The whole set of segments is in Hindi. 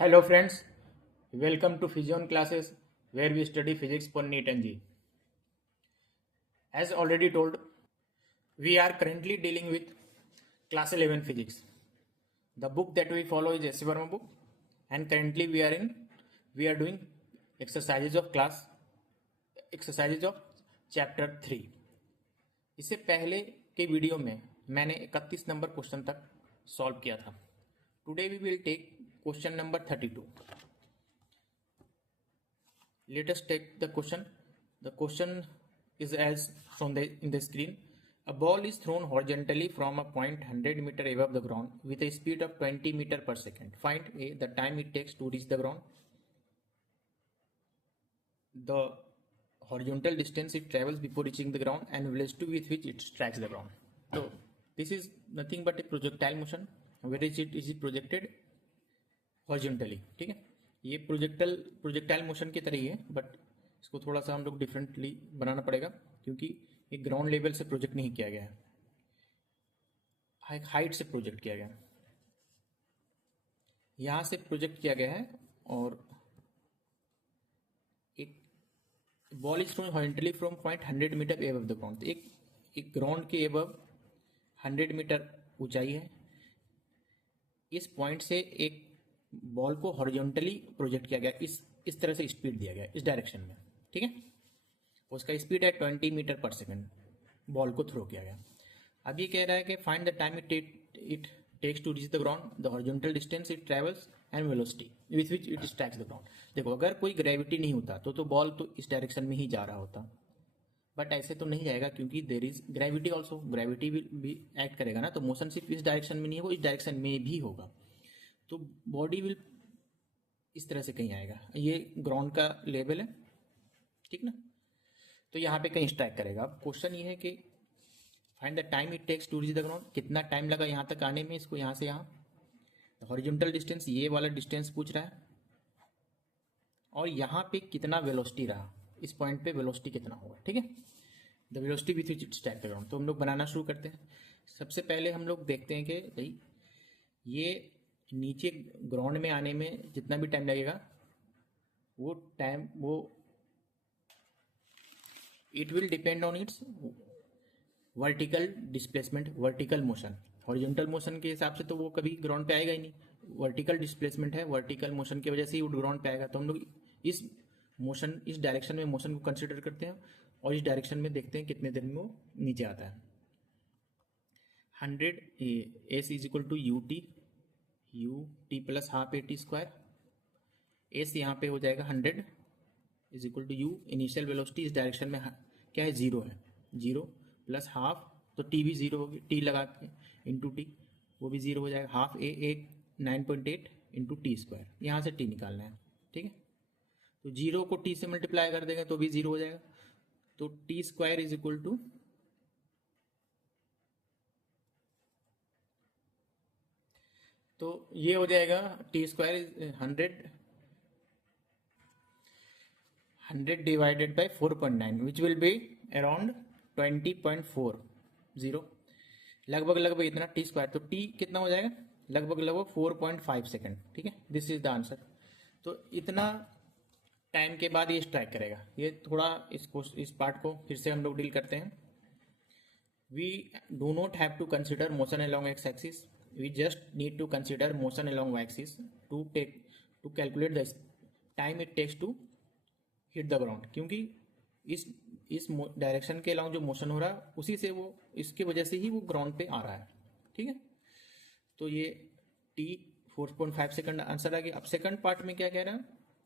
Hello friends, welcome to Physion classes where we study physics for NEET and JEE. As already told, we are currently dealing with class 11 physics. The book that we follow is S. Verma book, and currently we are doing exercises of chapter 3. इससे पहले के वीडियो में मैंने 31 नंबर क्वेश्चन तक सॉल्व किया था. Today we will take question number 32. Let us take the question. The question is as shown in the screen. A ball is thrown horizontally from a point 100 meter above the ground with a speed of 20 meter per second. Find A, the time it takes to reach the ground, the horizontal distance it travels before reaching the ground, and velocity with which it strikes the ground. So this is nothing but a projectile motion. Where is it projected? Horizontally. ठीक है, ये प्रोजेक्टाइल मोशन की तरह ही है, बट इसको थोड़ा सा हम लोग डिफरेंटली बनाना पड़ेगा क्योंकि ये ग्राउंड लेवल से प्रोजेक्ट नहीं किया गया है, हाइट से प्रोजेक्ट किया गया है. यहाँ से प्रोजेक्ट किया गया है और एक ball is thrown horizontally from point 100 metre above the ground. एक ग्राउंड के एबव 100 मीटर ऊंचाई है. इस पॉइंट से एक बॉल को हॉरिजॉन्टली प्रोजेक्ट किया गया, इस तरह से स्पीड दिया गया इस डायरेक्शन में. ठीक है, उसका स्पीड है 20 मीटर पर सेकंड. बॉल को थ्रो किया गया. अब ये कह रहा है कि find the time it takes to reach the ground, the horizontal distance it travels and velocity with which it strikes the ground. देखो, अगर कोई ग्रेविटी नहीं होता तो बॉल तो इस डायरेक्शन में ही जा रहा होता, बट ऐसे तो नहीं जाएगा क्योंकि there is gravity also. Gravity भी एक्ट करेगा ना, तो मोशन सिर्फ इस डायरेक्शन में नहीं होगा, इस डायरेक्शन में भी होगा. तो बॉडी विल इस तरह से कहीं आएगा. ये ग्राउंड का लेवल है, ठीक ना. तो यहाँ पे कहीं स्ट्राइक करेगा. अब क्वेश्चन ये है कि find the time it takes to reach the ground. कितना टाइम लगा यहाँ तक आने में, इसको यहाँ से यहाँ. हॉरिजॉन्टल डिस्टेंस, ये वाला डिस्टेंस पूछ रहा है, और यहाँ पे कितना वेलोसिटी रहा, इस पॉइंट पे वेलोसिटी कितना होगा. ठीक है, the velocity with which it strike the ground. तो हम लोग बनाना शुरू करते हैं. सबसे पहले हम लोग देखते हैं कि भाई ये नीचे ग्राउंड में आने में जितना भी टाइम लगेगा वो it will depend on it's vertical displacement, vertical motion. Horizontal motion के हिसाब से तो वो कभी ग्राउंड पे आएगा ही नहीं. वर्टिकल डिस्प्लेसमेंट है, वर्टिकल मोशन की वजह से ही वो ग्राउंड पे आएगा. तो हम लोग इस डायरेक्शन में मोशन को कंसिडर करते हैं और इस डायरेक्शन में देखते हैं कितने देर में वो नीचे आता है. 100 S is equal to U T plus half A T square. S यहाँ पे हो जाएगा 100 is equal to U. Initial velocity इस डायरेक्शन में क्या है, 0 है. 0 प्लस हाफ, तो टी भी 0 होगी, टी लगा के इंटू टी, वो भी 0 हो जाएगा. हाफ ए 9.8 इंटू टी स्क्वायर. यहाँ से टी निकालना है. ठीक है, तो 0 को टी से मल्टीप्लाई कर देंगे तो भी 0 हो जाएगा. तो T square is equal to, तो ये हो जाएगा T square is 100 divided by 4.9 which will be around 20.40. लगभग इतना टी स्क्वायर. तो टी कितना हो जाएगा, लगभग 4.5 सेकेंड. ठीक है, दिस इज द आंसर. तो इतना टाइम के बाद ये स्ट्राइक करेगा. ये थोड़ा इस पार्ट को फिर से हम लोग डील करते हैं. We do not have to consider motion along x axis, we just need to consider motion along y axis to calculate the time it takes to hit the ground. क्योंकि इस डायरेक्शन के अलॉन्ग जो मोशन हो रहा है उसी से वो, इसके वजह से ही वो ग्राउंड पे आ रहा है. ठीक है, तो ये t 4.5 सेकंड आंसर आ गया. अब सेकंड पार्ट में क्या कह रहा है,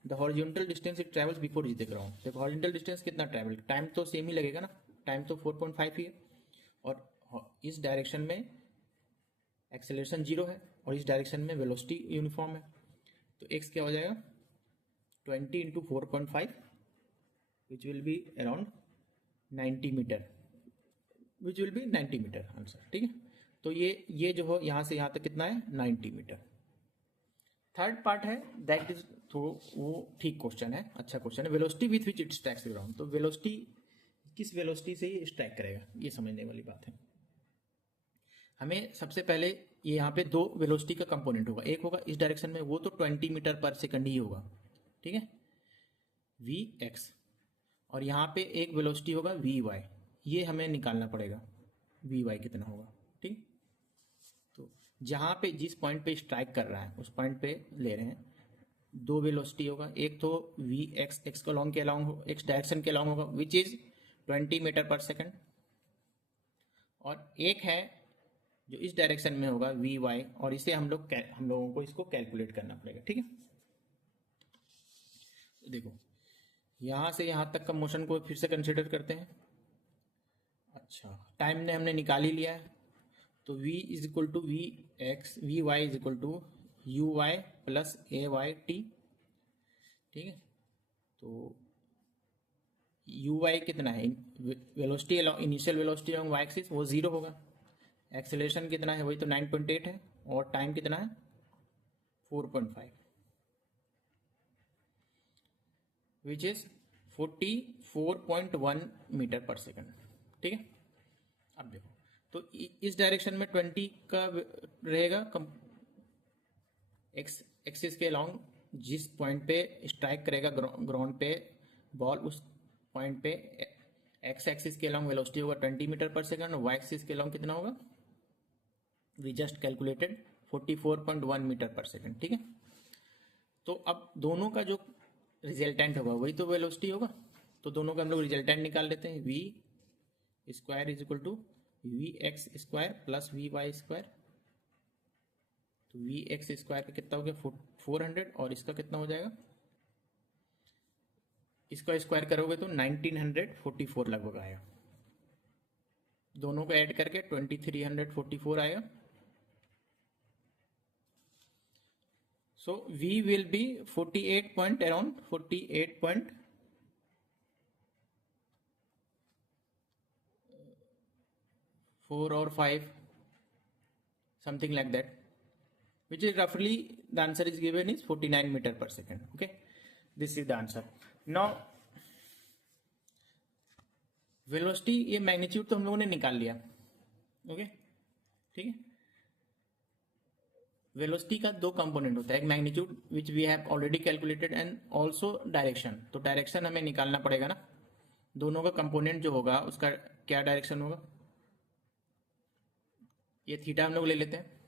the horizontal distance it travels before reach the ground. देखो हॉरिजॉन्टल डिस्टेंस कितना ट्रेवल, टाइम तो सेम ही लगेगा ना, टाइम तो 4.5 ही है, और इस डायरेक्शन में एक्सेलरेशन 0 है और इस डायरेक्शन में वेलोसिटी यूनिफॉर्म है. तो x क्या हो जाएगा, 20 into 4.5 which will be around 90 metre, which will be 90 metre answer. ठीक है, तो ये जो हो यहाँ से यहाँ तक कितना है, 90 मीटर. थर्ड पार्ट है दैट इज, तो वो ठीक क्वेश्चन है, अच्छा क्वेश्चन है. Velocity with which it strikes the ground. तो वेलोसिटी, किस वेलोसिटी से ये स्ट्राइक करेगा, ये समझने वाली बात है. हमें सबसे पहले ये यहाँ पे दो वेलोसिटी का कंपोनेंट होगा, एक होगा इस डायरेक्शन में, वो तो 20 मीटर पर सेकंड ही होगा, ठीक है, वी एक्स, और यहाँ पे एक वेलोसिटी होगा वी वाई, ये हमें निकालना पड़ेगा वी वाई कितना होगा, ठीक। तो जहाँ पे जिस पॉइंट पे स्ट्राइक कर रहा है उस पॉइंट पे ले रहे हैं, दो वेलोसिटी होगा, एक तो वी एक्स, एक्स को लॉन्ग के अलॉन्ग, एक्स डायरेक्शन के अलॉन्ग होगा विच इज 20 मीटर पर सेकंड, और एक है जो इस डायरेक्शन में होगा वी वाई, और इसे हम लोगों को इसको कैलकुलेट करना पड़ेगा, ठीक है। तो देखो यहाँ से यहाँ तक का मोशन को फिर से कंसिडर करते हैं। अच्छा, टाइम ने हमने निकाल ही लिया है, तो v is equal to V X, V Y is equal to you Y plus A Y T, ठीक है। तो यू वाई कितना है, velocity initial velocity along Y axis वो 0 होगा, एक्सेलरेशन कितना है वही तो 9.8 है, और टाइम कितना है 4.5 विच इज 44.1 मीटर पर सेकंड, ठीक है। अब देखो तो इस डायरेक्शन में 20 का रहेगा एक्स एक्सिस के अलॉन्ग, जिस पॉइंट पे स्ट्राइक करेगा ग्राउंड पे बॉल, उस पॉइंट पे एक्स एक्सिस के अलॉन्ग वेलोसिटी होगा 20 मीटर पर सेकंड, और वाई एक्सिस के अलॉन्ग कितना होगा, वी जस्ट कैलकुलेटेड 44.1 मीटर पर सेकंड, ठीक है। तो अब दोनों का जो रिजल्टेंट होगा वही तो वेलोसिटी होगा, तो दोनों का हम लोग रिजल्टेंट निकाल लेते हैं, V square is equal to V X square plus V Y square, तो वी एक्स स्क्वायर का कितना हो गया 400, और इसका कितना हो जाएगा, इसका स्क्वायर करोगे तो 1944 लगभग आएगा, दोनों को ऐड करके 2344 आएगा। So V will be 48 point around 48.4 or 5, something like that, which is roughly the answer is given is 49 meter per second. Okay, this is the answer. Now velocity ये मैग्नीट्यूड तो हम लोगों ने निकाल लिया, ओके, ठीक है। वेलोसिटी का दो कंपोनेंट होता है, एक magnitude which we have already calculated and also direction, तो डायरेक्शन हमें निकालना पड़ेगा ना, दोनों का कंपोनेंट जो होगा उसका क्या डायरेक्शन होगा, ये थीटा हम लोग ले लेते हैं,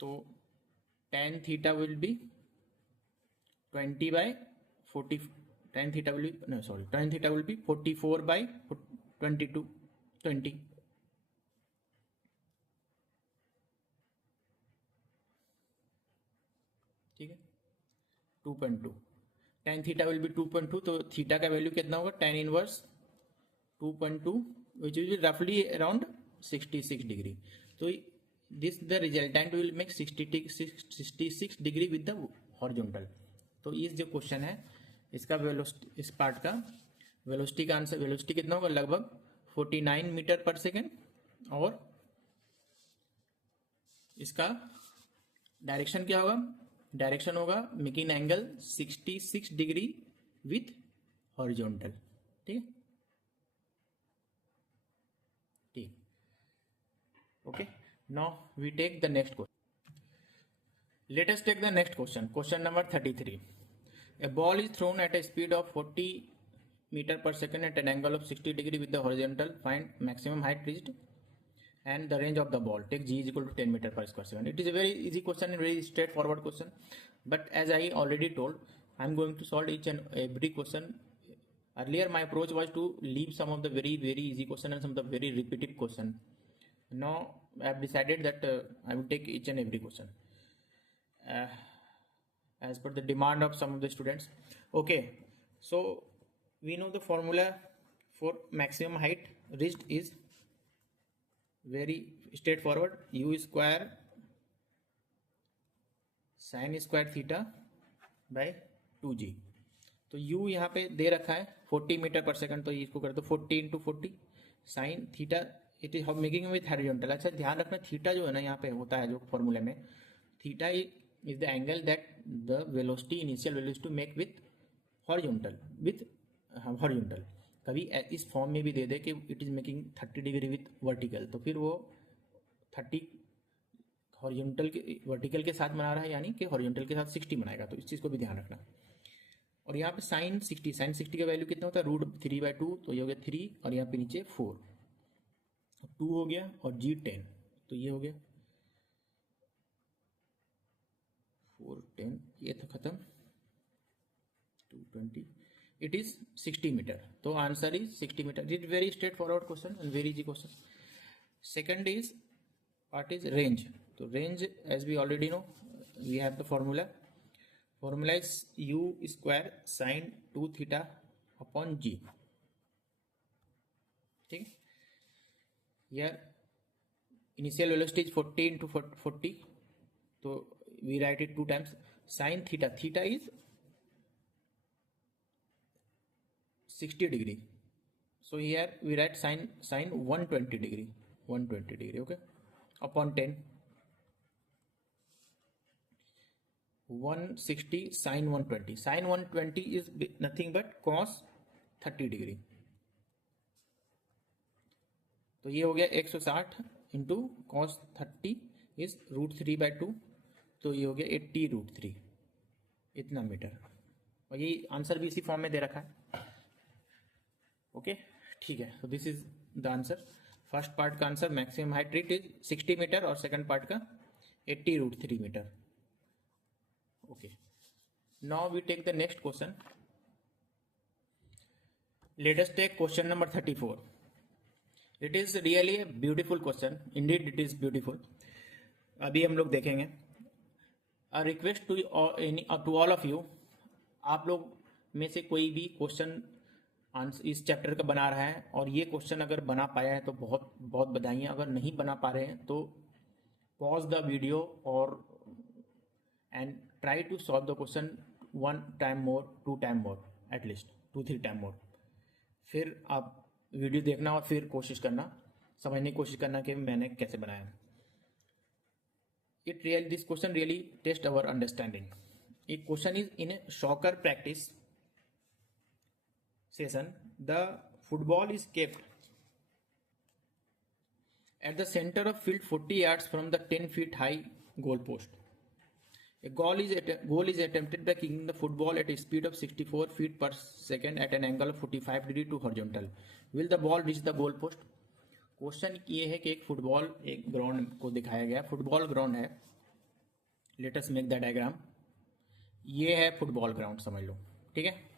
तो tan theta will be 20/40, tan theta will be no sorry tan theta will be 44/22 20, ठीक है, 2.2, tan थीटा विल बी 2.2, तो थीटा का वैल्यू कितना होगा, tan inverse 2.2 which will B रफली अराउंड 66 डिग्री, तो this the resultant will make 66 degree with the horizontal. तो ये जो क्वेश्चन है इसका वेलोसिटी, इस पार्ट का वेलोसिटी का आंसर, वेलोसिटी कितना होगा लगभग 49 मीटर पर सेकेंड, और इसका डायरेक्शन क्या होगा, डायरेक्शन होगा making angle 66 degree with horizontal, ठीक है, ठीक, okay. Now we take the next question, let us take the next question, question number 33. A ball is thrown at a speed of 40 meter per second at an angle of 60 degree with the horizontal, find maximum height reached and the range of the ball, take g is equal to 10 meter per square second. It is a very easy question and very straightforward question, but as I already told, I am going to solve each and every question. Earlier my approach was to leave some of the very easy question and some of the very repetitive question. Now I have decided that I will take each and every question as per the demand of some of the students. Okay, so we know the formula for maximum height reached is very straightforward, u square sin square theta by 2g। तो u यहाँ पे दे रखा है 40 मीटर पर सेकंड, तो इसको कर दो 40 into 40 sine theta, it is making with horizontal. अच्छा ध्यान रखना, थीटा जो है ना यहाँ पे होता है जो फॉर्मूले में, theta is the angle that the velocity initial velocity to make with horizontal, कभी इस फॉर्म में भी दे दे कि it is making 30 degree with vertical, तो फिर वो 30 हॉरिजॉन्टल के वर्टिकल के साथ बना रहा है, यानी कि हॉरिजॉन्टल के साथ 60 बनाएगा, तो इस चीज़ को भी ध्यान रखना। और यहाँ पे साइन 60 का वैल्यू कितना होता है, √3/2, तो ये हो गया 3, और यहाँ पे नीचे 4, 2 हो गया, और G 10, तो ये हो गया 4 10, ये था खत्म, 220, इट इज 60 मीटर, तो answer is 60 metre. It very straightforward question and very easy question. Second is what is range? तो range, as we already know, we have the formula is u square sin 2 theta upon g, ठीक है। here initial velocity is 40 into 40, तो we write it 2 times sin theta is 60 degree, so here we write sin 120 degree, okay, upon 10, 160 sin 120 is nothing but cos 30 degree, तो ये हो गया 160 इंटू cos 30 इज √3/2, तो ये हो गया 80√3, इतना मीटर, और ये आंसर भी इसी फॉर्म में दे रखा है, ओके ठीक है। तो this is the answer. First part का answer maximum height rate is 60 metre, और सेकंड पार्ट का 80√3 metre, okay. Now we take the next question. Let us take question number 34। It is really a beautiful question, indeed it is beautiful. अभी हम लोग देखेंगे। A request to all of you, आप लोग में से कोई भी क्वेश्चन इस चैप्टर का बना रहा है और ये क्वेश्चन अगर बना पाया है तो बहुत बहुत बधाइयाँ। अगर नहीं बना पा रहे हैं तो पॉज द वीडियो और and try to solve the question 1 time more, 2 time more, at least 2-3 time more. फिर आप वीडियो देखना और फिर कोशिश करना, समझने की कोशिश करना कि मैंने कैसे बनाया। This question really test our understanding. एक question is in a soccer practice session, the football is kept at the center of field 40 yards from the 10 feet high goal post. A goal is attempted by kicking the football at a speed of 64 feet per second at an angle of 45 degree to horizontal. Will the ball reach the goal post? Question ये है कि एक फुटबॉल, एक ग्राउंड को दिखाया गया, फुटबॉल ग्राउंड है। Let us make the diagram. ये है फुटबॉल ग्राउंड, समझ लो, ठीक है।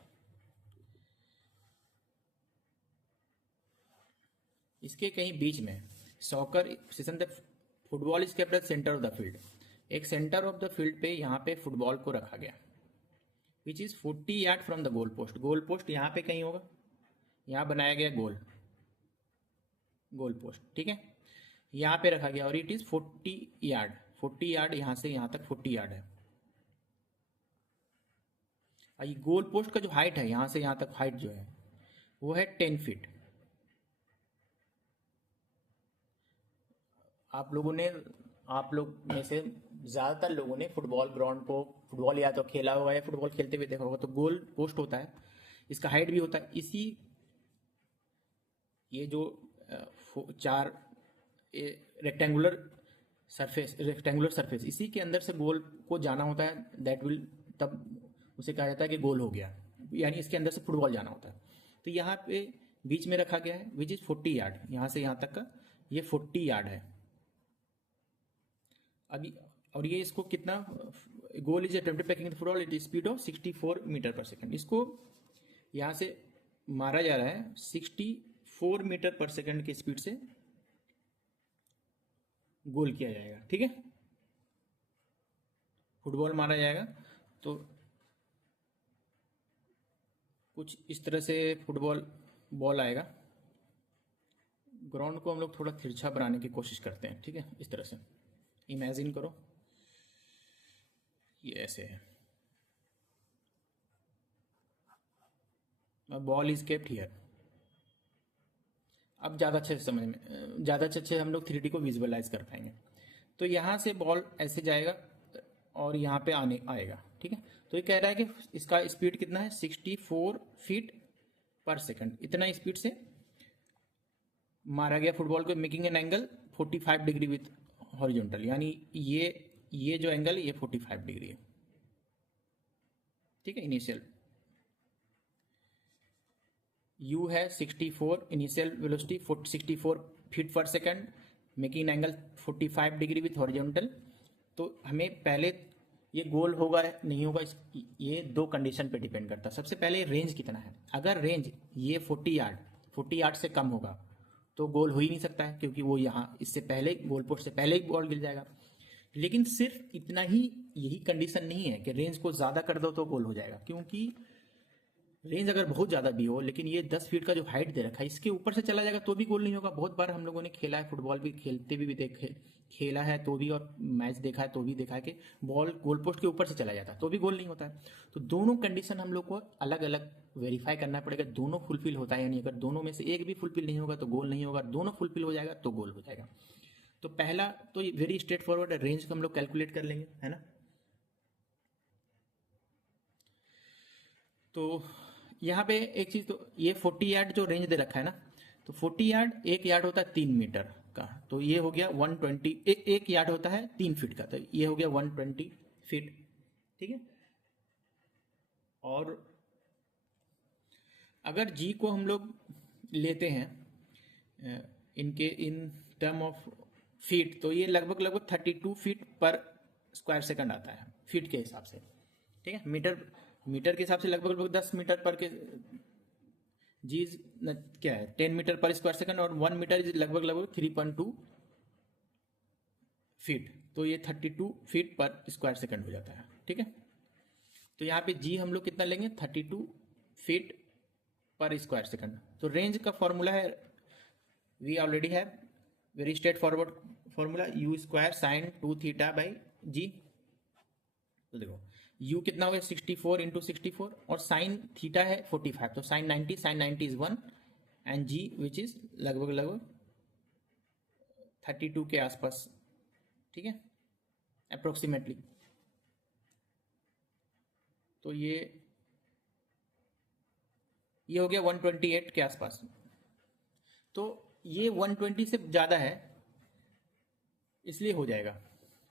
इसके कहीं बीच में soccer session, the football is kept at centre of the field. एक सेंटर ऑफ द फील्ड पे यहाँ पे फुटबॉल को रखा गया, which is 40 yard from the goal post. Goal post यहाँ पे कहीं होगा, यहाँ बनाया गया गोल पोस्ट, ठीक है, यहाँ पे रखा गया और इट इज 40 यार्ड यहाँ से यहाँ तक 40 यार्ड है। ये गोल पोस्ट का जो हाइट है यहाँ से यहाँ तक हाइट जो है वो है 10 फीट। आप लोग में से ज़्यादातर लोगों ने फुटबॉल ग्राउंड को, फुटबॉल या तो खेला होगा या फुटबॉल खेलते हुए देखा होगा। तो गोल पोस्ट होता है, इसका हाइट भी होता है। इसी ये जो 4 रेक्टेंगुलर सरफेस, इसी के अंदर से गोल को जाना होता है। दैट विल, तब उसे कहा जाता है कि गोल हो गया, यानी इसके अंदर से फुटबॉल जाना होता है। तो यहाँ पे बीच में रखा गया है, विच इज 40 यार्ड, यहाँ से यहाँ तक का ये 40 यार्ड है अभी। और ये इसको कितना, goal is attempted backing the football at speed of 64 metre पर सेकंड। इसको यहाँ से मारा जा रहा है 64 मीटर पर सेकंड की स्पीड से गोल किया जाएगा, ठीक है। फुटबॉल मारा जाएगा तो कुछ इस तरह से फुटबॉल बॉल आएगा। ग्राउंड को हम लोग थोड़ा तिरछा बनाने की कोशिश करते हैं, ठीक है। इस तरह से इमेजिन करो, ये ऐसे है। Ball is kept here. अब ज़्यादा अच्छे से हम लोग 3D को विजुअलाइज कर पाएंगे। तो यहाँ से बॉल ऐसे जाएगा और यहाँ पे आएगा, ठीक है। तो ये कह रहा है कि इसका स्पीड कितना है, 64 फीट पर सेकंड। इतना स्पीड से मारा गया फुटबॉल को, making an angle 45 degree with horizontal, यानी ये जो एंगल ये 45 डिग्री है, ठीक है। इनिशियल u है 64, initial velocity 64 feet per second, making angle 45 degree with horizontal. तो हमें पहले ये गोल होगा नहीं होगा ये दो कंडीशन पे डिपेंड करता है। सबसे पहले रेंज कितना है, अगर रेंज ये 40 यार्ड से कम होगा तो गोल हो ही नहीं सकता है, क्योंकि वो यहाँ इससे पहले गोल पोस्ट से पहले ही बॉल गिर जाएगा। लेकिन सिर्फ इतना ही यही कंडीशन नहीं है कि रेंज को ज़्यादा कर दो तो गोल हो जाएगा, क्योंकि रेंज अगर बहुत ज़्यादा भी हो लेकिन ये 10 फीट का जो हाइट दे रखा है इसके ऊपर से चला जाएगा तो भी गोल नहीं होगा। बहुत बार हम लोगों ने खेला है, फुटबॉल भी खेलते भी देखे, खेला है तो भी, और मैच देखा है तो भी देखा है कि बॉल गोल पोस्ट के ऊपर से चला जाता है तो भी गोल नहीं होता है। तो दोनों कंडीशन हम लोग को अलग अलग वेरीफाई करना पड़ेगा, दोनों फुलफिल होता है या नहीं। अगर दोनों में से एक भी फुलफिल नहीं होगा तो गोल नहीं होगा, दोनों फुलफिल हो जाएगा तो गोल हो जाएगा। तो पहला तो वेरी स्ट्रेट फॉरवर्ड है, रेंज को हम लोग कैलकुलेट कर लेंगे, है ना। तो यहाँ पे एक चीज़, तो ये 40 यार्ड जो रेंज दे रखा है ना, तो 40 यार्ड, एक यार्ड होता है 3 मीटर का, तो ये हो गया 120, एक यार्ड होता है 3 फीट का, तो ये हो गया 120 फीट, ठीक है। और अगर जी को हम लोग लेते हैं इनके इन टर्म ऑफ फीट, तो ये लगभग लगभग 32 फीट पर स्क्वायर सेकंड आता है फीट के हिसाब से, ठीक है। मीटर के हिसाब से लगभग लगभग 10 मीटर पर के जी क्या है 10 मीटर पर स्क्वायर सेकंड, और 1 मीटर इज लगभग लगभग 3.2 फीट, तो ये 32 फीट पर स्क्वायर सेकंड हो जाता है, ठीक है। तो यहाँ पे जी हम लोग कितना लेंगे, 32 फीट पर स्क्वायर सेकंड। तो रेंज का फॉर्मूला है, we already have very straightforward formula, u square sine 2 theta by G. तो देखो u कितना हो गया 64 इंटू 64, और साइन थीटा है 45, तो sine 90 is 1, and g which is लगभग लगभग 32 के आसपास, ठीक है, अप्रोक्सीमेटली। तो ये हो गया 128 के आसपास। तो ये 120 से ज़्यादा है इसलिए हो जाएगा,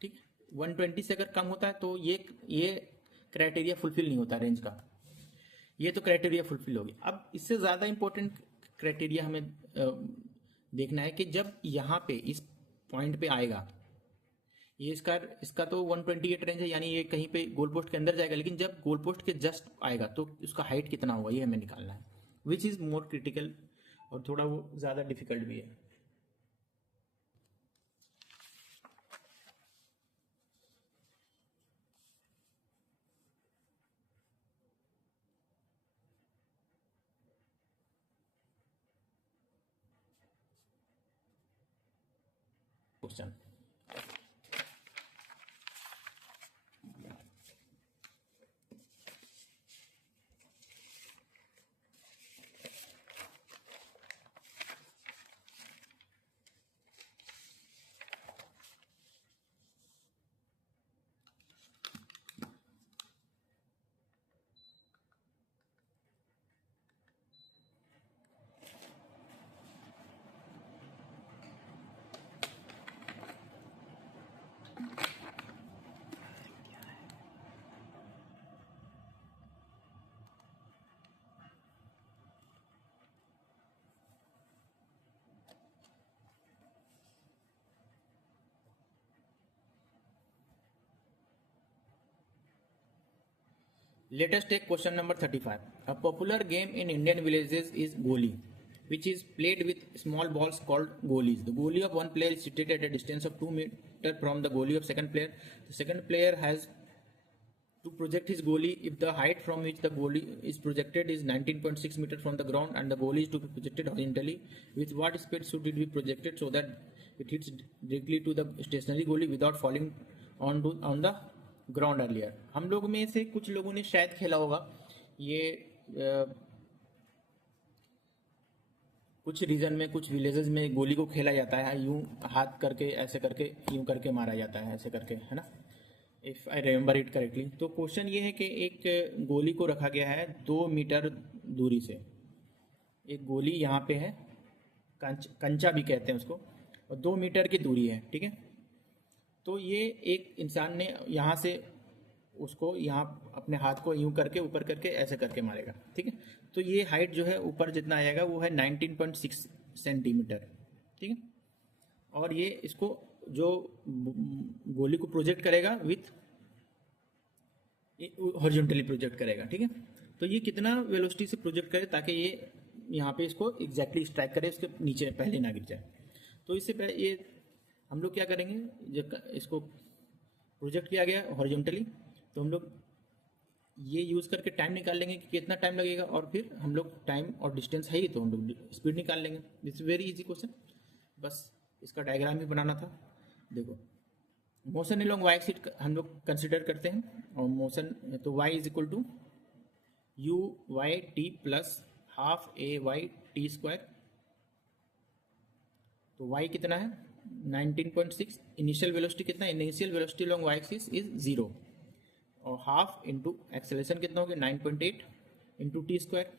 ठीक। 120 से अगर कम होता है तो ये क्राइटेरिया फुलफिल नहीं होता रेंज का, ये तो क्राइटेरिया फुलफिल हो गया। अब इससे ज़्यादा इंपॉर्टेंट क्राइटेरिया हमें देखना है कि जब यहाँ पे इस पॉइंट पे आएगा, ये इसका तो 128 रेंज है, यानी ये कहीं पे गोल पोस्ट के अंदर जाएगा, लेकिन जब गोल पोस्ट के जस्ट आएगा तो उसका हाइट कितना होगा ये हमें निकालना है, विच इज़ मोर क्रिटिकल और थोड़ा वो ज़्यादा डिफिकल्ट भी है। Question Let us take question number 35. A popular game in Indian villages is Goli, which is played with small balls called goalies. The goalie of one player is situated at a distance of 2 meters from the goalie of second player. The second player has to project his goalie if the height from which the goalie is projected is 19.6 meters from the ground, and the goalie is to be projected horizontally. With what speed should it be projected so that it hits directly to the stationary goalie without falling on the ground earlier. हम लोग में से कुछ लोगों ने शायद खेला होगा ये, कुछ रीजन में कुछ विलेजेस में गोली को खेला जाता है यूं हाथ करके, ऐसे करके, यूं करके मारा जाता है, ऐसे करके, है ना, if I remember it correctly. तो क्वेश्चन ये है कि एक गोली को रखा गया है 2 मीटर दूरी से, एक गोली यहाँ पे है, कंचा भी कहते हैं उसको, और 2 मीटर की दूरी है, ठीक है। तो ये एक इंसान ने यहाँ से उसको यहाँ अपने हाथ को यूं करके ऊपर करके ऐसे करके मारेगा, ठीक है। तो ये हाइट जो है ऊपर जितना आएगा वो है 19.6 सेंटीमीटर, ठीक है। और ये इसको जो गोली को प्रोजेक्ट करेगा विथ हॉरिजॉन्टली प्रोजेक्ट करेगा, ठीक है। तो ये कितना वेलोसिटी से प्रोजेक्ट करे ताकि ये यहाँ पे इसको एग्जैक्टली स्ट्राइक करे, इसके नीचे पहले ना गिर जाए। तो इससे पहले ये हम लोग क्या करेंगे, जब इसको प्रोजेक्ट किया गया हॉरिजॉन्टली तो हम लोग ये यूज़ करके टाइम निकाल लेंगे कि कितना टाइम लगेगा, और फिर हम लोग टाइम और डिस्टेंस है ही तो हम लोग स्पीड निकाल लेंगे। दिस वेरी इजी क्वेश्चन, बस इसका डायग्राम ही बनाना था। देखो मोशन एलोंग वाई एक्सिस हम लोग कंसिडर करते हैं, और मोशन तो y is equal to you Y T plus half A Y T square. तो y कितना है 19.6, इनिशियल वेलोसिटी कितना है, initial velocity along Y axis is 0, और हाफ इंटू एक्सेलेरेशन कितना हो गया 9.8 इंटू टी स्क्वायर,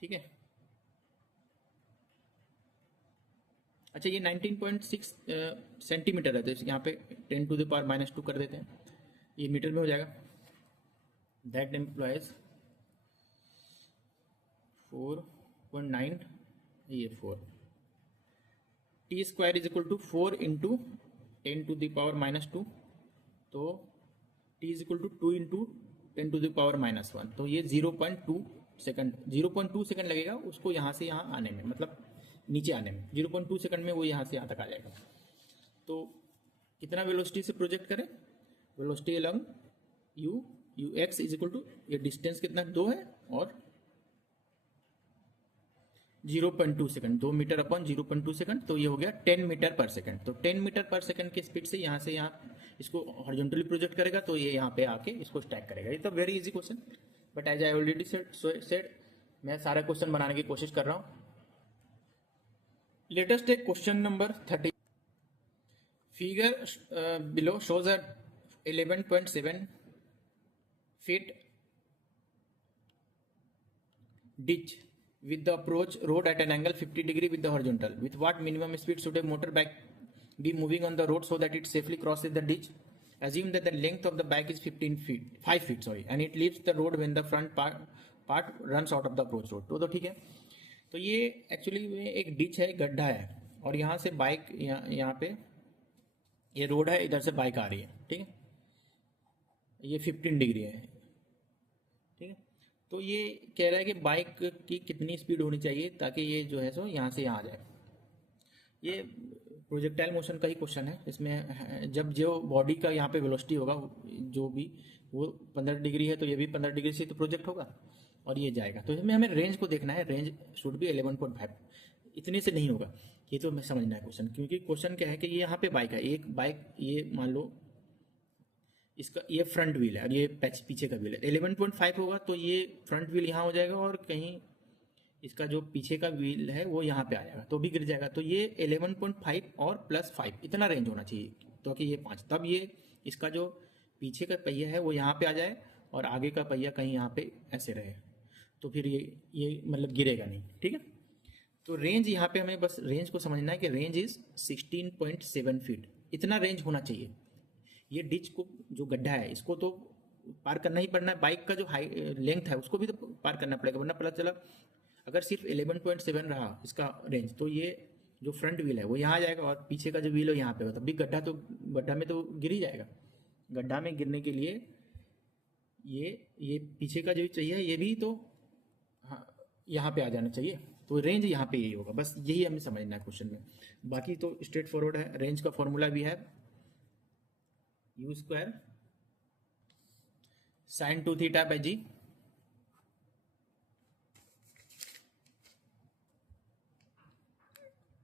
ठीक है। अच्छा ये 19.6 सेंटीमीटर है, तो यहाँ पे 10 टू द पावर -2 कर देते हैं, ये मीटर में हो जाएगा। दैट एम्प्लॉयज 4.9, ये 4, T square is equal to 4 into 10 to the power -2, तो T is equal to 2 into 10 to the power -1, तो ये 0.2 सेकंड, 0.2 सेकंड लगेगा उसको यहाँ से यहाँ आने में, मतलब नीचे आने में 0.2 सेकंड में वो यहाँ से यहाँ तक आ जाएगा। तो कितना वेलोसिटी से प्रोजेक्ट करें, velocity along U X is equal to, ये डिस्टेंस कितना 2 है, और 0.2 सेकंड, 2 मीटर अपॉन 0.2 सेकंड, तो ये हो गया 10 मीटर पर सेकंड। तो 10 मीटर पर सेकंड की स्पीड से यहाँ इसको हॉरिजॉन्टली प्रोजेक्ट करेगा, तो ये यहाँ पे आके इसको स्टैक करेगा। ये तो very easy question, but as I already said मैं सारा क्वेश्चन बनाने की कोशिश कर रहा हूँ। Let us take question number 30। Figure below shows a 11.7 feet ditch with the approach road at an angle 50 degree with the horizontal. With what minimum speed should a motorbike be moving on the road so that it safely crosses the ditch? Assume that the length of the bike is 5 feet, and it leaves the road when the front part runs out of the approach road. तो ठीक है। तो ये एक्चुअली में एक डिच है, गड्ढा है, और यहाँ से बाइक यहाँ पे ये रोड है, इधर से बाइक आ रही है, ठीक है। ये 15 डिग्री है, ठीक है। तो ये कह रहा है कि बाइक की कितनी स्पीड होनी चाहिए ताकि ये जो है सो यहाँ से यहाँ आ जाए। ये प्रोजेक्टाइल मोशन का ही क्वेश्चन है। इसमें जब जो बॉडी का यहाँ पे वेलोसिटी होगा जो भी वो 15 डिग्री है, तो ये भी 15 डिग्री से तो प्रोजेक्ट होगा और ये जाएगा। तो इसमें हमें रेंज को देखना है, रेंज शुड भी 11.5, इतने से नहीं होगा। ये तो हमें समझना है क्वेश्चन, क्योंकि क्वेश्चन क्या है कि ये यहाँ पे बाइक है, एक बाइक ये मान लो इसका ये फ्रंट व्हील है और ये पीछे का व्हील है। 11.5 होगा तो ये फ्रंट व्हील यहाँ हो जाएगा और कहीं इसका जो पीछे का व्हील है वो यहाँ पे आ जाएगा तो भी गिर जाएगा। तो ये 11.5 और +5 इतना रेंज होना चाहिए, तो कि ये 5, तब ये इसका जो पीछे का पहिया है वो यहाँ पे आ जाए और आगे का पहिया कहीं यहाँ पे ऐसे रहे, तो फिर ये मतलब गिरेगा नहीं, ठीक है। तो रेंज यहाँ पे हमें बस रेंज को समझना है कि रेंज इज 16.7 फीट, इतना रेंज होना चाहिए। ये डिच को जो गड्ढा है इसको तो पार करना ही पड़ना है, बाइक का जो हाई लेंथ है उसको भी तो पार करना पड़ेगा, वरना पता चला अगर सिर्फ 11.7 रहा इसका रेंज तो ये जो फ्रंट व्हील है वो यहाँ आ जाएगा और पीछे का जो व्हील है यहाँ पे होगा, तब भी गड्ढा में तो गिर ही जाएगा। गड्ढा में गिरने के लिए ये पीछे का जो चाहिए ये भी तो हाँ यहाँ पे आ जाना चाहिए, तो रेंज यहाँ पे यही होगा। बस यही हमें समझना है क्वेश्चन में, बाकी तो स्ट्रेट फॉरवर्ड है। रेंज का फॉर्मूला भी है u² sin 2θ/g।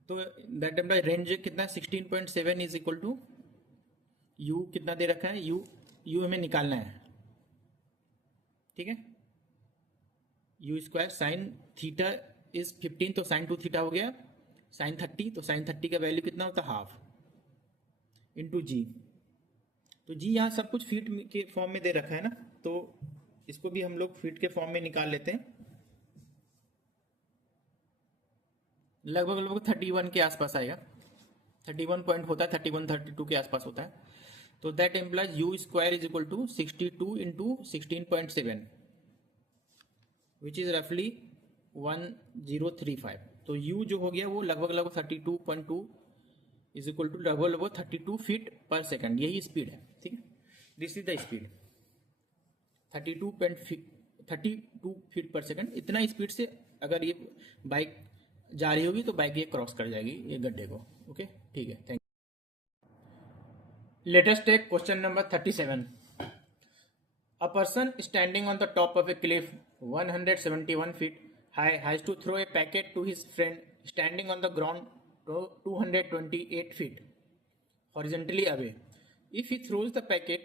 तो दैट एम्प्लॉय रेंज कितना 16.7 इज इक्वल टू u कितना दे रखा है, u हमें निकालना है, ठीक है। u² sin थीटा इज 15 तो sin 2θ हो गया, sin 30 तो sin 30 का वैल्यू कितना होता है हाफ इंटू जी। तो जी यहाँ सब कुछ फीट के फॉर्म में दे रखा है ना, तो इसको भी हम लोग फीट के फॉर्म में निकाल लेते हैं। लगभग 31 के आसपास आएगा, 31 पॉइंट होता है, 31-32 के आसपास होता है। तो that implies u square is equal to 62 into 16.7 which is रफली 1035। तो u जो हो गया वो लगभग लगभग 32.2 इज इक्वल टू लगभग लगभग 32 फीट पर सेकंड, यही स्पीड है। ठीक है, this is the speed 32 feet per second. इतना स्पीड से अगर ये बाइक जा रही होगी तो बाइक ये क्रॉस कर जाएगी ये गड्ढे को। ओके, ठीक है, thank you. Latest take question number 37। A person standing on the top of a cliff 171 feet high has to throw a packet to his friend standing on the ground 228 feet horizontally away. If he throws the packet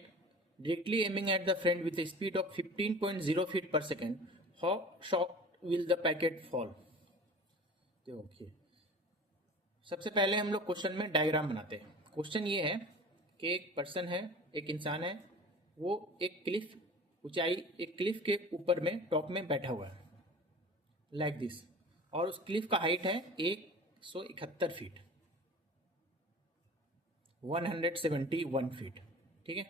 directly aiming at the friend with a speed of 15.0 feet per second, how short will the packet fall? देखिए, सबसे पहले हम लोग क्वेश्चन में डायग्राम बनाते हैं। क्वेश्चन ये है कि एक पर्सन है, एक इंसान है, वो एक क्लिफ ऊंचाई, एक क्लिफ के ऊपर में टॉप में बैठा हुआ है लाइक दिस, और उस क्लिफ का हाइट है 171 फीट, 171 फीट। ठीक है,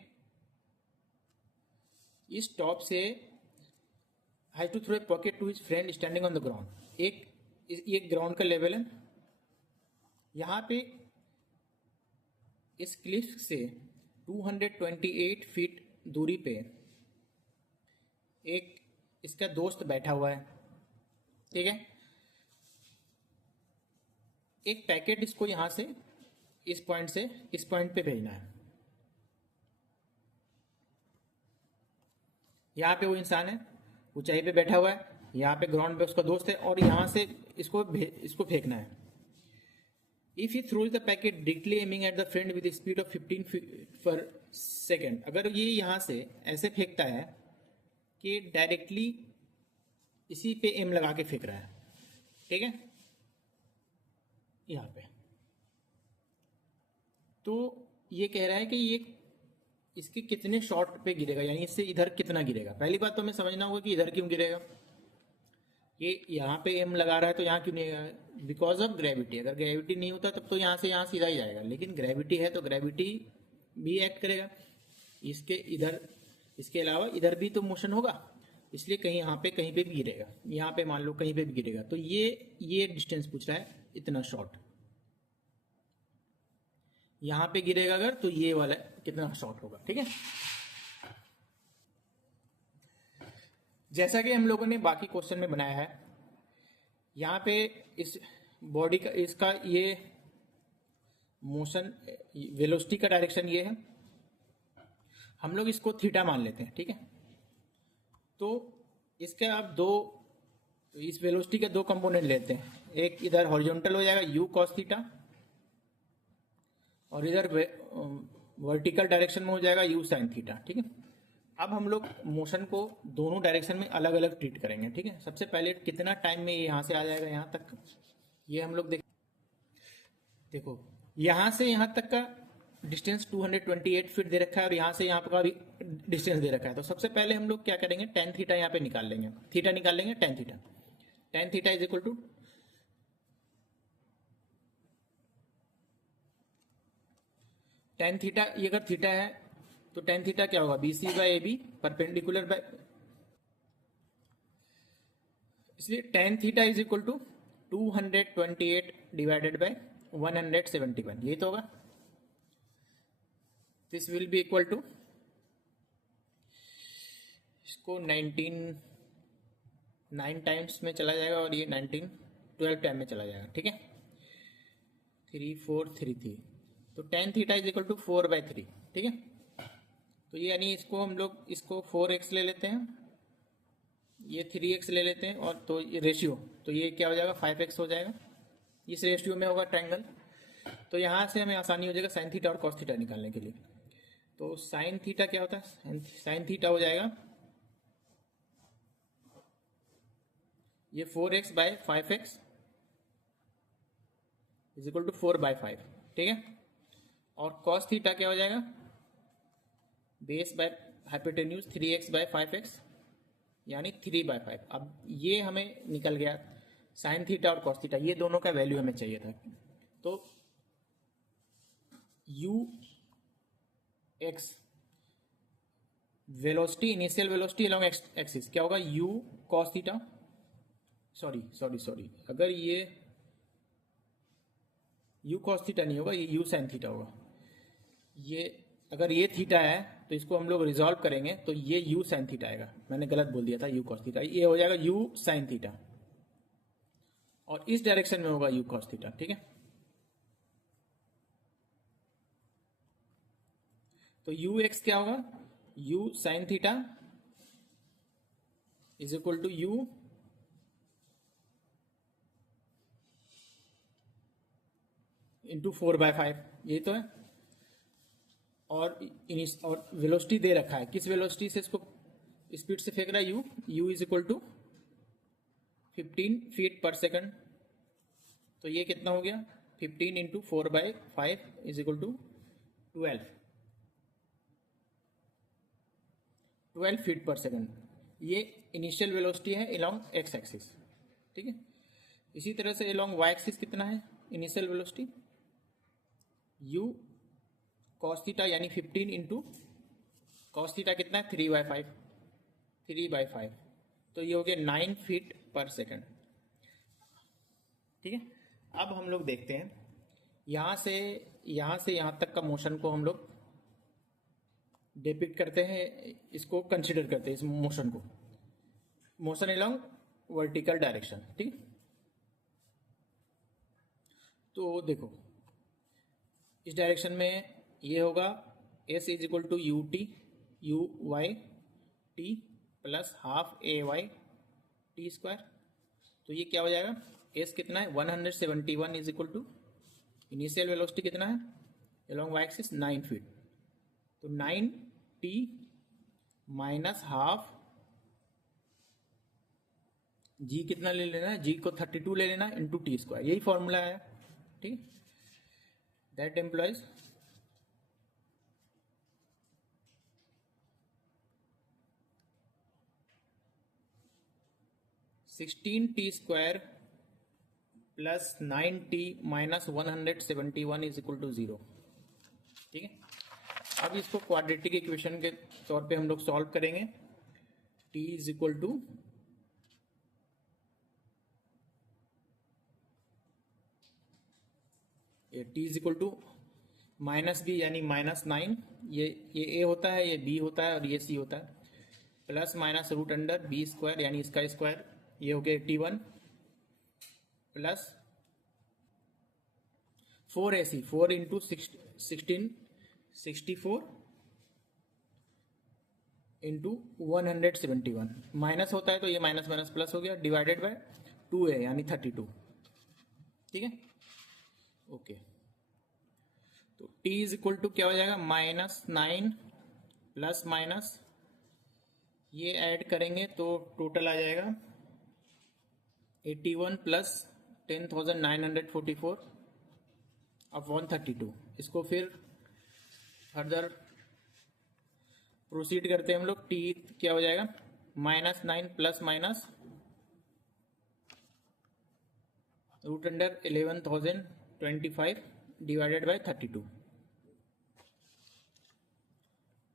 इस टॉप से has to throw a pocket to his friend standing on the ground. ये ग्राउंड का लेवल है। यहाँ पे इस क्लिफ से 228 फीट दूरी पे एक इसका दोस्त बैठा हुआ है। ठीक है, एक पैकेट इसको यहां से इस पॉइंट पे भेजना है। यहाँ पे वो इंसान है, ऊंचाई पे बैठा हुआ है, यहाँ पे ग्राउंड पे उसका दोस्त है, और यहाँ से इसको फेंकना है। If he throws the packet directly aiming at the friend with speed of 15 feet per second, अगर ये यहाँ से ऐसे फेंकता है कि डायरेक्टली इसी पे एम लगा के फेंक रहा है, ठीक है, यहाँ पे, तो ये कह रहा है कि ये इसके कितने शॉट पे गिरेगा, यानी इससे इधर कितना गिरेगा। पहली बात तो हमें समझना होगा कि इधर क्यों गिरेगा। ये यहाँ पे एम लगा रहा है तो यहाँ क्यों नहीं आएगा, बिकॉज ऑफ ग्रेविटी। अगर ग्रेविटी नहीं होता तब तो यहाँ से यहाँ सीधा ही जाएगा, लेकिन ग्रेविटी है तो ग्रेविटी भी एक्ट करेगा। इसके अलावा इधर भी तो मोशन होगा, इसलिए कहीं यहाँ पे कहीं पे भी गिरेगा। यहाँ पे मान लो कहीं पे भी गिरेगा, तो ये डिस्टेंस पूछ रहा है, इतना शॉर्ट। यहाँ पे गिरेगा अगर तो ये वाला कितना शॉर्ट होगा। ठीक है, जैसा कि हम लोगों ने बाकी क्वेश्चन में बनाया है, यहाँ पे इस बॉडी का इसका ये मोशन वेलोसिटी का डायरेक्शन ये है, हम लोग इसको थीटा मान लेते हैं। ठीक है, तो इसके आप इस वेलोसिटी के दो कंपोनेंट लेते हैं, एक इधर हॉरिजॉन्टल हो जाएगा u cos थीटा, और इधर वर्टिकल डायरेक्शन में हो जाएगा u sin थीटा। ठीक है, अब हम लोग मोशन को दोनों डायरेक्शन में अलग अलग ट्रीट करेंगे। ठीक है, सबसे पहले कितना टाइम में ये यहाँ से आ जाएगा यहाँ तक, ये हम लोग देखो यहाँ से यहाँ तक का डिस्टेंस 228 फीट दे रखा है, और यहाँ से यहाँ का भी डिस्टेंस दे रखा है। तो सबसे पहले हम लोग क्या करेंगे, टेन थीटा यहाँ पे निकाल लेंगे, थीटा निकाल लेंगे, tan theta is equal to tan theta. ये अगर थीटा है तो टेन थीटा क्या होगा, BC by AB perpendicular by, इसलिए tan theta is equal to 228 divided by 171, यही तो होगा। This will be equal to, इसको 9 टाइम्स में चला जाएगा और ये 12 टाइम में चला जाएगा। ठीक है, 3 4 3 3, तो tan theta is equal to 4/3। ठीक है, तो ये यानी इसको हम लोग इसको 4x ले लेते हैं, ये 3x ले लेते हैं, और तो ये रेशियो, तो ये क्या हो जाएगा 5x हो जाएगा, इस रेशियो में होगा ट्रायंगल। तो यहाँ से हमें आसानी हो जाएगा साइन थीटा और कॉस थीटा निकालने के लिए। तो साइन थीटा क्या होता है, साइन थीटा हो जाएगा ये 4x bye 5x is equal to 4/5। ठीक है, और कॉस थीटा क्या हो जाएगा, base by hypotenuse 3x bye 5x यानी 3/5। अब ये हमें निकल गया साइन थीटा और कॉस थीटा, ये दोनों का वैल्यू हमें चाहिए था। तो you x velocity, initial velocity along axis क्या होगा, यू कॉस थीटा, सॉरी अगर ये यू कॉस थीटा नहीं होगा, ये यू साइन थीटा होगा। ये अगर ये थीटा है तो इसको हम लोग रिजॉल्व करेंगे तो ये यू साइन थीटा आएगा, मैंने गलत बोल दिया था यू कॉस थीटा, ये हो जाएगा यू साइन थीटा, और इस डायरेक्शन में होगा यू कॉस थीटा। ठीक है, तो यू एक्स क्या होगा, u sine theta is equal to u into 4/5, यही तो है। और वेलोसिटी दे रखा है, किस वेलोसिटी से इसको स्पीड से फेंक रहा है, u is equal to 15 feet per second. तो ये कितना हो गया, 15 into 4/5 is equal to 12 feet per second. ये इनिशियल वेलोसिटी है अलोंग एक्स एक्सिस। ठीक है, इसी तरह से अलोंग वाई एक्सिस कितना है initial velocity, you cos theta यानी 15 इंटू कॉस थीटा कितना है 3/5, तो ये हो गया 9 फीट पर सेकंड। ठीक है, अब हम लोग देखते हैं यहाँ से यहाँ तक का मोशन को हम लोग डिपिक्ट करते हैं, इसको कंसिडर करते हैं, इस मोशन को, मोशन अलोंग वर्टिकल डायरेक्शन। ठीक, तो देखो इस डायरेक्शन में ये होगा s is equal to you Y T plus half A Y T square. तो ये क्या हो जाएगा, s कितना है 171 is equal to initial velocity कितना है अलोंग वाई एक्सिस 9 फीट, तो 9t माइनस हाफ g कितना ले लेना है, g को 32 ले लेना इंटू टी स्क्वायर, यही फॉर्मूला है। ठीक, that implies 16t square plus 9t minus 171 is equal to 0। ठीक है, अब इसको क्वाड्रेटिक इक्वेशन के तौर पे हम लोग सॉल्व करेंगे। t is equal to t is equal to minus b यानी -9, ये a होता है, ये b होता है और ये c होता है, plus minus root under b square यानी इसका स्क्वायर, ये हो गया 81 plus 4ac 4 into 16 64 into 171, minus होता है तो ये माइनस माइनस प्लस हो गया, डिवाइडेड बाय 2a यानी 32। ठीक है, ओके, तो t इज इक्वल टू क्या हो जाएगा -9 प्लस माइनस ये ऐड करेंगे तो टोटल आ जाएगा 81 प्लस 10,944 अब 132। इसको फिर फर्दर प्रोसीड करते हैं हम लोग, t क्या हो जाएगा -9 plus minus root under 11,025 divided by 32,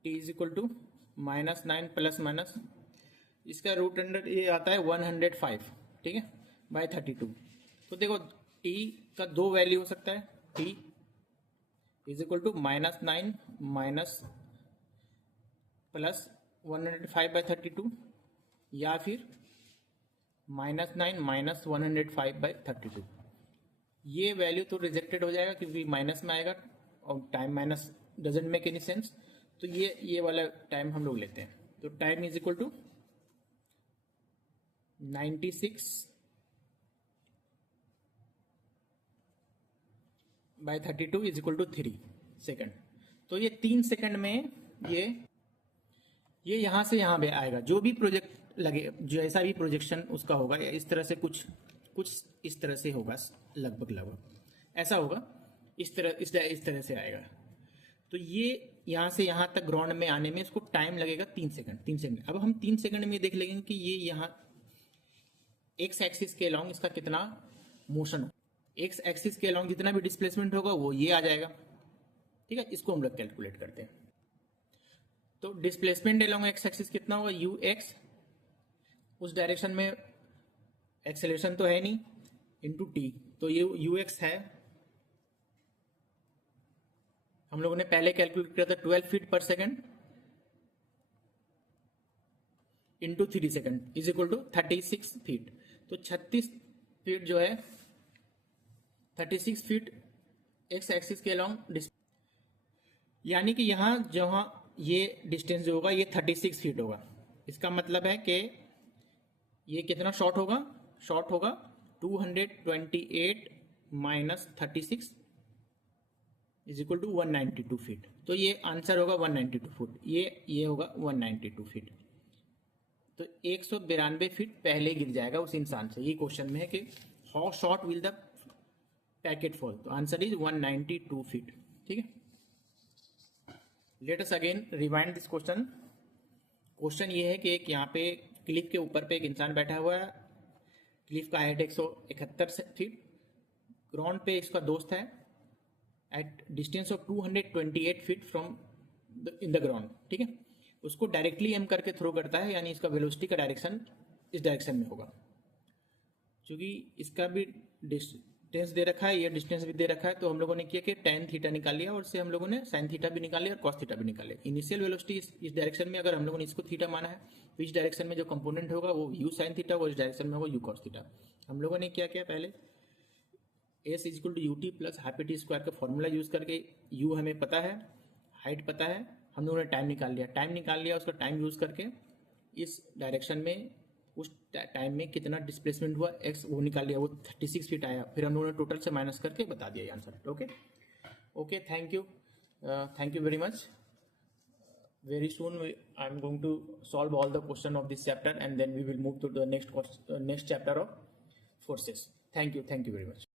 t is equal to -9 plus minus इसका रूट अंडर ये आता है 105, ठीक है, बाय 32। तो देखो t का दो वैल्यू हो सकता है, t is equal to -9 minus plus 105/32 या फिर -9 माइनस 105/32। ये वैल्यू तो रिजेक्टेड हो जाएगा क्योंकि माइनस में आएगा और time minus doesn't make any sense, तो ये वाला टाइम हम लोग लेते हैं। तो time is equal to 96/32 is equal to 3 second. तो ये 3 सेकेंड में ये यहां से यहां पे आएगा, जो भी प्रोजेक्ट लगे, जैसा भी प्रोजेक्शन उसका होगा, या इस तरह से कुछ इस तरह से होगा, लगभग ऐसा होगा, इस तरह से आएगा। तो ये यहां से यहां तक ग्राउंड में आने में इसको टाइम लगेगा 3 सेकंड। अब हम 3 सेकंड में देख लेंगे कि ये यहां एक्स एक्सिस के अलॉन्ग इसका कितना मोशन हो, एक्स एक्सिस के अलॉन्ग जितना भी डिस्प्लेसमेंट होगा वो ये आ जाएगा, ठीक है, इसको हम लोग कैलकुलेट करते हैं। तो डिस्प्लेसमेंट अलोंग एक्स एक्सिस कितना होगा, यू एक्स, उस डायरेक्शन में एक्सेलरेशन तो है नहीं, इंटू टी, तो ये यू एक्स है, हम लोगों ने पहले कैलकुलेट किया था 12 feet per second into 3 second is equal to 36 feet. तो 36 फीट जो है 36 फीट एक्स एक्सिस के अलॉन्ग, यानी कि यहाँ जहाँ ये डिस्टेंस जो होगा ये 36 फीट होगा। इसका मतलब है कि ये कितना शॉर्ट होगा, शॉर्ट होगा 228 minus 36 is equal to 192 feet. तो ये आंसर होगा 192 फुट, ये होगा 192 फीट। तो 192 फीट पहले गिर जाएगा उस इंसान से। ये क्वेश्चन में है कि how short will the packet fall, तो आंसर इज 192 फीट। ठीक है, let us again rewind this question. Question ये है कि एक यहाँ पे क्लिफ के ऊपर पे एक इंसान बैठा हुआ है, क्लिफ का हाइट 171 फीट, ग्राउंड पे इसका दोस्त है at distance of 228 feet from in the ground. ठीक है, उसको डायरेक्टली एम करके थ्रो करता है, यानी इसका वेलोसिटी का डायरेक्शन इस डायरेक्शन में होगा। क्योंकि इसका भी डिस्टेंस दे रखा है, ये डिस्टेंस भी दे रखा है, तो हम लोगों ने किया कि tan थीटा निकाल लिया और उससे हम लोगों ने sin थीटा भी निकाल लिया और cos थीटा भी निकाल लिया। इनिशियल वेलोसिटी इस डायरेक्शन में, अगर हम लोगों ने इसको थीटा माना है तो इस डायरेक्शन में जो कंपोनेंट होगा वो u sin थीटा होगा, इस डायरेक्शन में होगा u cos थीटा। हम लोगों ने क्या किया, पहले s equal to ut plus half t square का फॉर्मूला यूज करके, u हमें पता है, हाइट पता है, हम लोगों ने टाइम निकाल लिया, उसका टाइम यूज करके इस डायरेक्शन में उस टाइम में कितना डिस्प्लेसमेंट हुआ x वो निकाल लिया, वो 36 फीट आया, फिर हम लोगों ने टोटल से माइनस करके बता दिया answer. Okay, thank you very much. Very soon I am going to solve all the question of this chapter and then we will move to the next chapter of forces. Thank you very much.